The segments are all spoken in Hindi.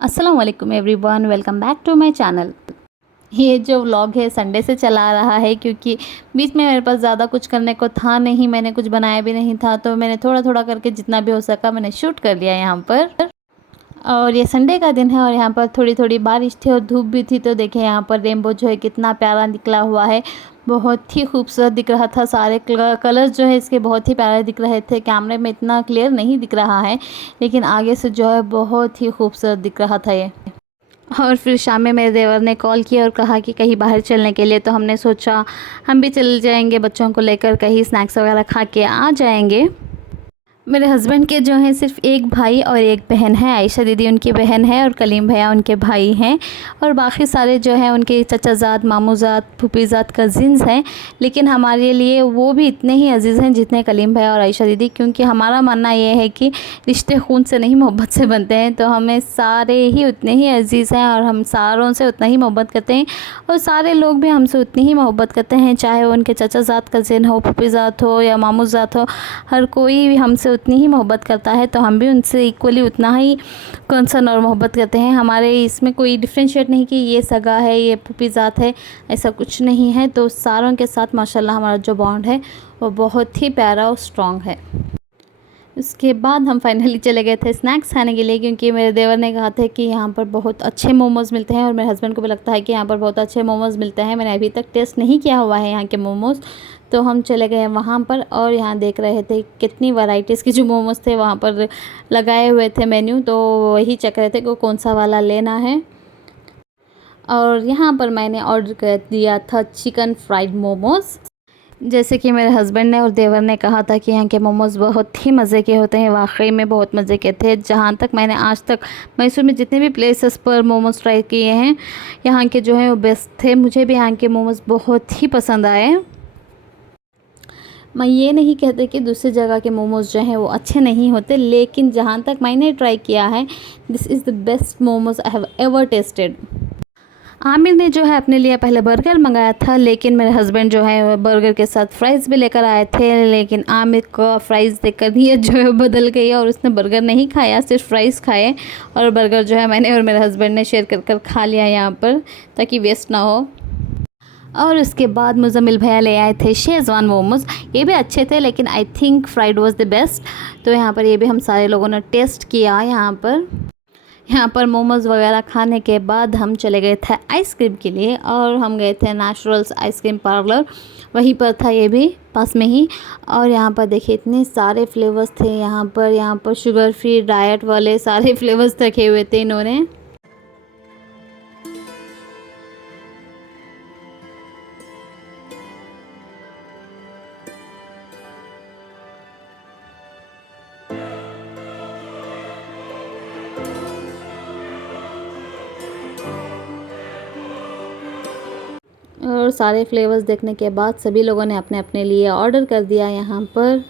अस्सलाम वालेकुम everyone, welcome back to my channel. ये जो व्लॉग है संडे से चला आ रहा है क्योंकि बीच में मेरे पास ज़्यादा कुछ करने को था नहीं, मैंने कुछ बनाया भी नहीं था, तो मैंने थोड़ा थोड़ा करके जितना भी हो सका मैंने शूट कर लिया यहाँ पर। और ये संडे का दिन है और यहाँ पर थोड़ी थोड़ी बारिश थी और धूप भी थी, तो देखें यहाँ पर रेनबो जो है कितना प्यारा निकला हुआ है। बहुत ही खूबसूरत दिख रहा था, सारे कलर्स जो है इसके बहुत ही प्यारे दिख रहे थे। कैमरे में इतना क्लियर नहीं दिख रहा है, लेकिन आगे से जो है बहुत ही खूबसूरत दिख रहा था ये। और फिर शाम में मेरे देवर ने कॉल किया और कहा कि कहीं बाहर चलने के लिए, तो हमने सोचा हम भी चल जाएंगे, बच्चों को लेकर कहीं स्नैक्स वगैरह खा के आ जाएंगे। मेरे हस्बैंड के जो हैं सिर्फ एक भाई और एक बहन है, आयशा दीदी उनकी बहन है और कलीम भैया उनके भाई हैं। और बाकी सारे जो हैं उनके चचाजाद, मामूजाद, फूफीजाद, कज़िन्स हैं। लेकिन हमारे लिए वो भी इतने ही अजीज़ हैं जितने कलीम भैया और आयशा दीदी, क्योंकि हमारा मानना ये है कि रिश्ते खून से नहीं मोहब्बत से बनते हैं। तो हमें सारे ही उतने ही अजीज़ हैं और हम सारों से उतना ही मोहब्बत करते हैं और सारे लोग भी हमसे उतनी ही मोहब्बत करते हैं, चाहे वो उनके चचाजाद कज़िन हो, फूफीजाद हो या मामूजाद हो। हर कोई भी हमसे उतनी ही मोहब्बत करता है, तो हम भी उनसे इक्वली उतना ही कंसर्न और मोहब्बत करते हैं। हमारे इसमें कोई डिफ्रेंशिएट नहीं कि ये सगा है, ये फूफीज़ात है, ऐसा कुछ नहीं है। तो सारों के साथ माशाल्लाह हमारा जो बॉन्ड है वो बहुत ही प्यारा और स्ट्रॉन्ग है। उसके बाद हम फाइनली चले गए थे स्नैक्स खाने के लिए, क्योंकि मेरे देवर ने कहा था कि यहाँ पर बहुत अच्छे मोमोज़ मिलते हैं और मेरे हस्बैंड को भी लगता है कि यहाँ पर बहुत अच्छे मोमोज़ मिलते हैं। मैंने अभी तक टेस्ट नहीं किया हुआ है यहाँ के मोमोज़, तो हम चले गए वहाँ पर और यहाँ देख रहे थे कितनी वैरायटीज़ के जो मोमोज़ थे वहाँ पर लगाए हुए थे मेन्यू, तो वही चेक रहे थे कि कौन सा वाला लेना है। और यहाँ पर मैंने ऑर्डर कर दिया था चिकन फ्राइड मोमोज़। जैसे कि मेरे हस्बैंड ने और देवर ने कहा था कि यहाँ के मोमोज़ बहुत ही मज़े के होते हैं, वाकई में बहुत मज़े के थे। जहाँ तक मैंने आज तक मैसूर में जितने भी प्लेसेस पर मोमोज़ ट्राई किए हैं, यहाँ के जो हैं वो बेस्ट थे। मुझे भी यहाँ के मोमोज़ बहुत ही पसंद आए। मैं ये नहीं कहते कि दूसरी जगह के मोमोज़ जो हैं वो अच्छे नहीं होते, लेकिन जहाँ तक मैंने ट्राई किया है, this is the best momos I have ever tested. Aamir ने जो है अपने लिए पहले बर्गर मंगाया था, लेकिन मेरे हस्बैंड जो है बर्गर के साथ फ्राइज़ भी लेकर आए थे, लेकिन आमिर का फ्राइज़ देखकर नीयत जो है बदल गई और उसने बर्गर नहीं खाया, सिर्फ फ्राइज़ खाए। और बर्गर जो है मैंने और मेरे हस्बैंड ने शेयर कर कर खा लिया यहाँ पर, ताकि वेस्ट ना हो। और उसके बाद मुज़म्मिल भैया ले आए थे शेज़वान मोमोज़। ये भी अच्छे थे, लेकिन I think fried was the best. तो यहाँ पर ये भी हम सारे लोगों ने टेस्ट किया। यहाँ पर मोमोज़ वगैरह खाने के बाद हम चले गए थे आइसक्रीम के लिए और हम गए थे नेचुरल्स आइसक्रीम पार्लर, वहीं पर था ये भी पास में ही। और यहाँ पर देखिए इतने सारे फ्लेवर्स थे यहाँ पर शुगर फ्री, डाइट वाले सारे फ्लेवर्स रखे हुए थे इन्होंने। और सारे फ्लेवर्स देखने के बाद सभी लोगों ने अपने अपने लिए ऑर्डर कर दिया यहाँ पर।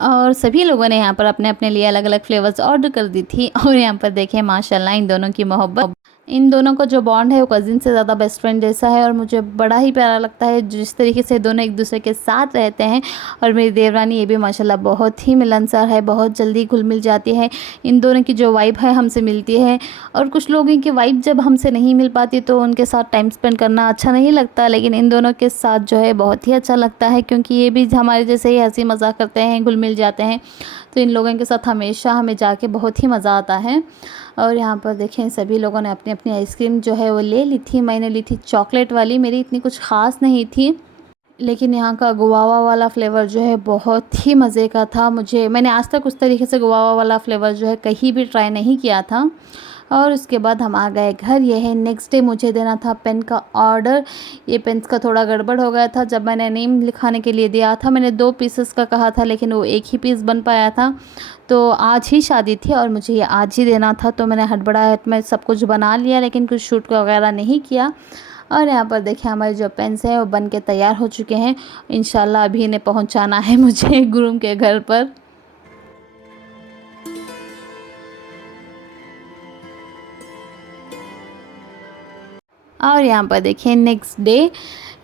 और सभी लोगों ने यहाँ पर अपने अपने लिए अलग अलग फ्लेवर्स ऑर्डर कर दी थी। और यहाँ पर देखें माशाल्लाह इन दोनों की मोहब्बत, इन दोनों का जो बॉन्ड है वो कज़िन से ज़्यादा बेस्ट फ्रेंड जैसा है। और मुझे बड़ा ही प्यारा लगता है जिस तरीके से दोनों एक दूसरे के साथ रहते हैं। और मेरी देवरानी ये भी माशाल्लाह बहुत ही मिलनसार है, बहुत जल्दी घुल मिल जाती है। इन दोनों की जो वाइब है हमसे मिलती है। और कुछ लोगों की वाइब जब हमसे नहीं मिल पाती तो उनके साथ टाइम स्पेंड करना अच्छा नहीं लगता, लेकिन इन दोनों के साथ जो है बहुत ही अच्छा लगता है, क्योंकि ये भी हमारे जैसे ही हंसी मजाक करते हैं, घुल मिल जाते हैं। तो इन लोगों के साथ हमेशा हमें जाके बहुत ही मज़ा आता है। और यहाँ पर देखें सभी लोगों ने अपनी अपनी आइसक्रीम जो है वो ले ली थी। मैंने ली थी चॉकलेट वाली, मेरी इतनी कुछ ख़ास नहीं थी, लेकिन यहाँ का गुआवा वाला फ्लेवर जो है बहुत ही मज़े का था। मैंने आज तक उस तरीके से गुआवा वाला फ्लेवर जो है कहीं भी ट्राई नहीं किया था। और उसके बाद हम आ गए घर। ये है नेक्स्ट डे मुझे देना था पेन का ऑर्डर। ये पेन्स का थोड़ा गड़बड़ हो गया था, जब मैंने नेम लिखाने के लिए दिया था मैंने 2 पीसेस का कहा था, लेकिन वो एक ही पीस बन पाया था। तो आज ही शादी थी और मुझे ये आज ही देना था, तो मैंने हड़बड़ाहट में सब कुछ बना लिया, लेकिन कुछ शूट वगैरह नहीं किया। और यहाँ पर देखिए हमारे जो पेन्स हैं वो बन के तैयार हो चुके हैं। इंशाल्लाह अभी इन्हें पहुँचाना है मुझे ग्रूम के घर पर। और यहाँ पर देखिए नेक्स्ट डे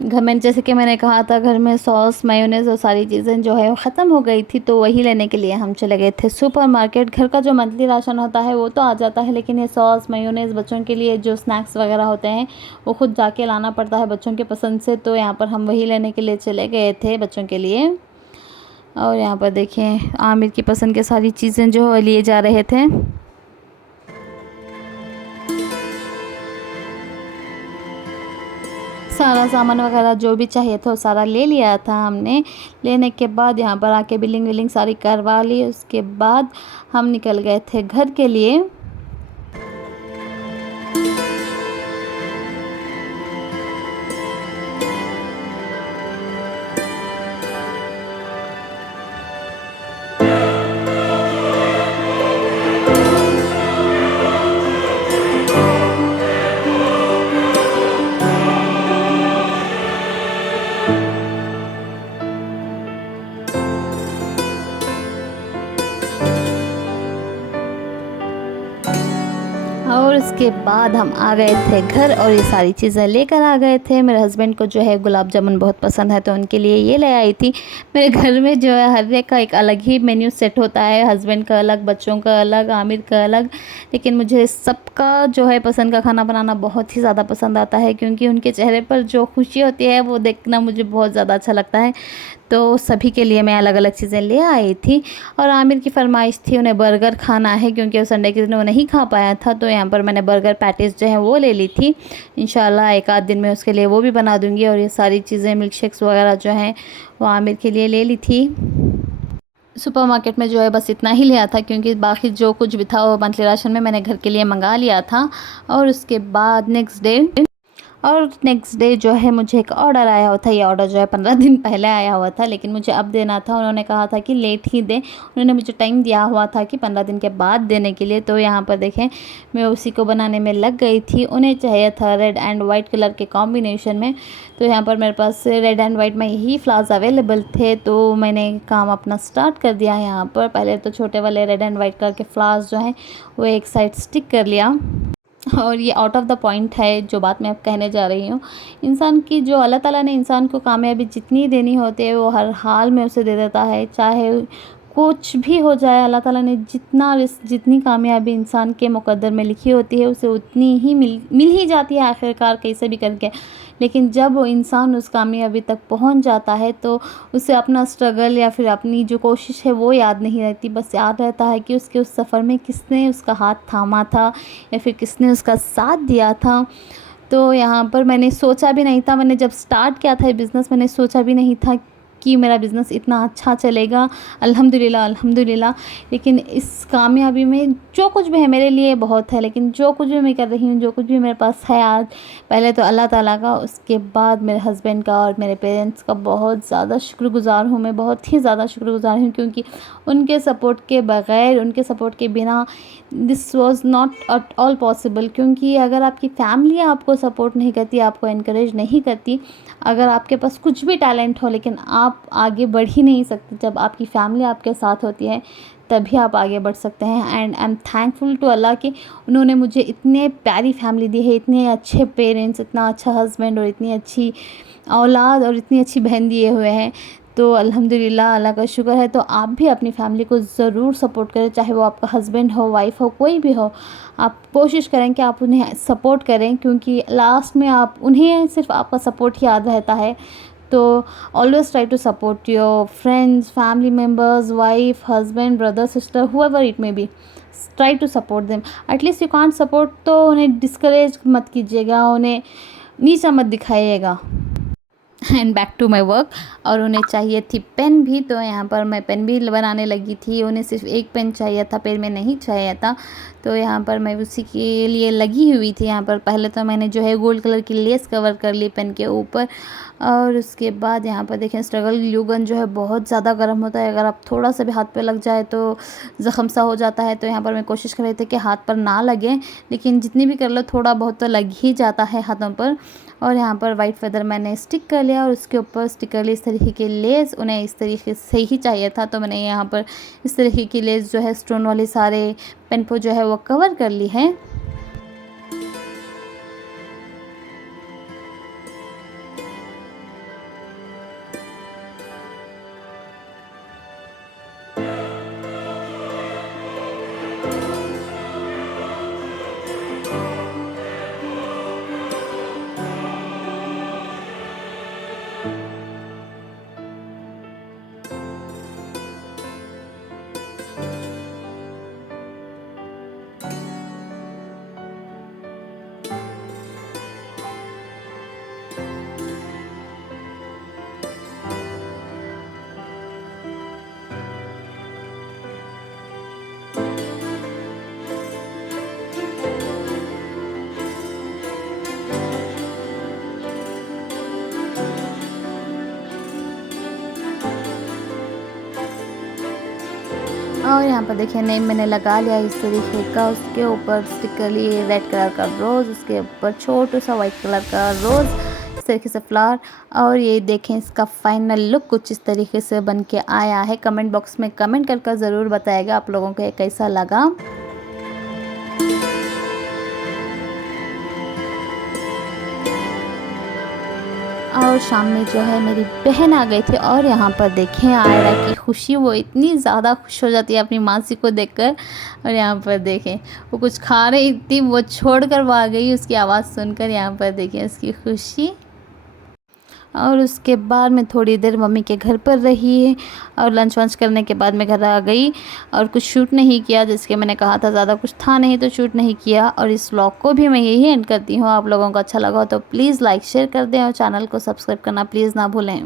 घर में, जैसे कि मैंने कहा था, घर में सॉस मेयोनेज़ और सारी चीज़ें जो है वो ख़त्म हो गई थी, तो वही लेने के लिए हम चले गए थे सुपरमार्केट। घर का जो मंथली राशन होता है वो तो आ जाता है, लेकिन ये सॉस मेयोनेज़ बच्चों के लिए जो स्नैक्स वगैरह होते हैं वो खुद जाके लाना पड़ता है बच्चों के पसंद से। तो यहाँ पर हम वही लेने के लिए चले गए थे बच्चों के लिए। और यहाँ पर देखें आमिर की पसंद की सारी चीज़ें जो है लिए जा रहे थे। सारा सामान वगैरह जो भी चाहिए था वो सारा ले लिया था हमने। लेने के बाद यहाँ पर आके बिलिंग विलिंग सारी करवा ली। उसके बाद हम निकल गए थे घर के लिए। और उसके बाद हम आ गए थे घर और ये सारी चीज़ें लेकर आ गए थे। मेरे हस्बैंड को जो है गुलाब जामुन बहुत पसंद है, तो उनके लिए ये ले आई थी। मेरे घर में जो है हर एक का एक अलग ही मेन्यू सेट होता है, हस्बैंड का अलग, बच्चों का अलग, आमिर का अलग। लेकिन मुझे सबका जो है पसंद का खाना बनाना बहुत ही ज़्यादा पसंद आता है, क्योंकि उनके चेहरे पर जो खुशी होती है वो देखना मुझे बहुत ज़्यादा अच्छा लगता है। तो सभी के लिए मैं अलग अलग चीज़ें ले आई थी। और आमिर की फरमाइश थी उन्हें बर्गर खाना है, क्योंकि वो संडे के दिन वो नहीं खा पाया था। तो यहाँ पर मैंने बर्गर पैटीज़ जो है वो ले ली थी। इंशाल्लाह एक आध दिन में उसके लिए वो भी बना दूँगी। और ये सारी चीज़ें मिल्क शेक्स वगैरह जो हैं वो आमिर के लिए ले ली थी। सुपरमार्केट में जो है बस इतना ही लिया था, क्योंकि बाकी जो कुछ भी था वो मंथली राशन में मैंने घर के लिए मंगा लिया था। और उसके बाद नेक्स्ट डे जो है मुझे एक ऑर्डर आया हुआ था। ये ऑर्डर जो है 15 दिन पहले आया हुआ था, लेकिन मुझे अब देना था। उन्होंने कहा था कि लेट ही दें, उन्होंने मुझे टाइम दिया हुआ था कि 15 दिन के बाद देने के लिए। तो यहाँ पर देखें मैं उसी को बनाने में लग गई थी। उन्हें चाहिए था रेड एंड वाइट कलर के कॉम्बिनेशन में। तो यहाँ पर मेरे पास रेड एंड वाइट में यही फ्लावर्स अवेलेबल थे, तो मैंने काम अपना स्टार्ट कर दिया। यहाँ पर पहले तो छोटे वाले रेड एंड वाइट कलर के फ्लावर्स जो हैं वो एक साइड स्टिक कर लिया। और ये आउट ऑफ द पॉइंट है जो बात मैं अब कहने जा रही हूँ। इंसान की जो अल्लाह ताला ने इंसान को कामयाबी जितनी देनी होती है वो हर हाल में उसे दे देता है, चाहे कुछ भी हो जाए। अल्लाह ताला ने जितनी कामयाबी इंसान के मुकद्दर में लिखी होती है उसे उतनी ही मिल ही जाती है आखिरकार कैसे भी करके। लेकिन जब वो इंसान उस कामयाबी तक पहुंच जाता है तो उसे अपना स्ट्रगल या फिर अपनी जो कोशिश है वो याद नहीं रहती, बस याद रहता है कि उसके उस सफ़र में किसने उसका हाथ थामा था या फिर किसने उसका साथ दिया था। तो यहाँ पर मैंने सोचा भी नहीं था, मैंने जब स्टार्ट किया था ये बिज़नेस मैंने सोचा भी नहीं था कि मेरा बिज़नेस इतना अच्छा चलेगा। अल्हम्दुलिल्लाह अल्हम्दुलिल्लाह। लेकिन इस कामयाबी में जो कुछ भी है मेरे लिए बहुत है, लेकिन जो कुछ भी मैं कर रही हूँ, जो कुछ भी मेरे पास है आज, पहले तो अल्लाह ताला का, उसके बाद मेरे हस्बैंड का और मेरे पेरेंट्स का बहुत ज़्यादा शुक्रगुज़ार हूँ। मैं बहुत ही ज़्यादा शुक्रगुज़ार हूँ, क्योंकि उनके सपोर्ट के बग़ैर, उनके सपोर्ट के बिना this was not at all possible. क्योंकि अगर आपकी फैमिली आपको सपोर्ट नहीं करती, आपको इनकरेज नहीं करती, अगर आपके पास कुछ भी टैलेंट हो लेकिन आप आगे बढ़ ही नहीं सकते। जब आपकी फैमिली आपके साथ होती है तभी आप आगे बढ़ सकते हैं। And I am thankful to Allah कि उन्होंने मुझे इतने प्यारी फैमिली दी है, इतने अच्छे पेरेंट्स, इतना अच्छा हस्बैंड और इतनी अच्छी औलाद और इतनी अच्छी बहन दिए हुए हैं। तो अल्हम्दुलिल्लाह, अल्लाह का शुक्र है। तो आप भी अपनी फैमिली को ज़रूर सपोर्ट करें, चाहे वो आपका हस्बैंड हो, वाइफ हो, कोई भी हो। आप कोशिश करें कि आप उन्हें सपोर्ट करें, क्योंकि लास्ट में आप उन्हें सिर्फ आपका सपोर्ट याद रहता है। तो always try to support your friends, family members, wife, husband, brother, sister, however it may be, try to support them. At least you can't support तो उन्हें डिस्करेज मत कीजिएगा, उन्हें नीचा मत दिखाइएगा। And back to my work. और उन्हें चाहिए थी पेन भी, तो यहाँ पर मैं पेन भी बनाने लगी थी। उन्हें सिर्फ एक पेन चाहिए था, पेन में नहीं चाहिए था। तो यहाँ पर मैं उसी के लिए लगी हुई थी। यहाँ पर पहले तो मैंने जो है गोल्ड कलर की लेस कवर कर ली पेन के ऊपर। और उसके बाद यहाँ पर देखें स्ट्रगल ग्लू गन जो है बहुत ज़्यादा गर्म होता है, अगर आप थोड़ा सा भी हाथ पे लग जाए तो ज़ख़म सा हो जाता है। तो यहाँ पर मैं कोशिश कर रही थी कि हाथ पर ना लगे, लेकिन जितनी भी कर लो थोड़ा बहुत तो लग ही जाता है हाथों पर। और यहाँ पर वाइट फेदर मैंने स्टिक कर लिया और उसके ऊपर स्टिकर ली इस तरीके की लेस। उन्हें इस तरीके से ही चाहिए था, तो मैंने यहाँ पर इस तरीके की लेस जो है स्टोन वाली सारे पेन को जो है वो कवर कर ली है। और यहाँ पर देखिए नेम मैंने लगा लिया इस तरीके का। उसके ऊपर स्टिकर लिए रेड कलर का रोज़, उसके ऊपर छोटा सा वाइट कलर का रोज़, इस तरीके से फ्लावर। और ये देखें इसका फाइनल लुक कुछ इस तरीके से बन के आया है। कमेंट बॉक्स में कमेंट कर ज़रूर बताइएगा आप लोगों को ये कैसा लगा। और शाम में जो है मेरी बहन आ गई थी और यहाँ पर देखें आयरा की खुशी, वो इतनी ज़्यादा खुश हो जाती है अपनी मासी को देखकर। और यहाँ पर देखें वो कुछ खा रही थी, वो छोड़ कर वो आ गई उसकी आवाज़ सुनकर। यहाँ पर देखें उसकी खुशी। और उसके बाद मैं थोड़ी देर मम्मी के घर पर रही और लंच वंच करने के बाद मैं घर आ गई और कुछ शूट नहीं किया, जैसे कि मैंने कहा था ज़्यादा कुछ था नहीं तो शूट नहीं किया। और इस व्लॉग को भी मैं यही एंड करती हूँ। आप लोगों को अच्छा लगा तो प्लीज़ लाइक शेयर कर दें और चैनल को सब्सक्राइब करना प्लीज़ ना भूलें।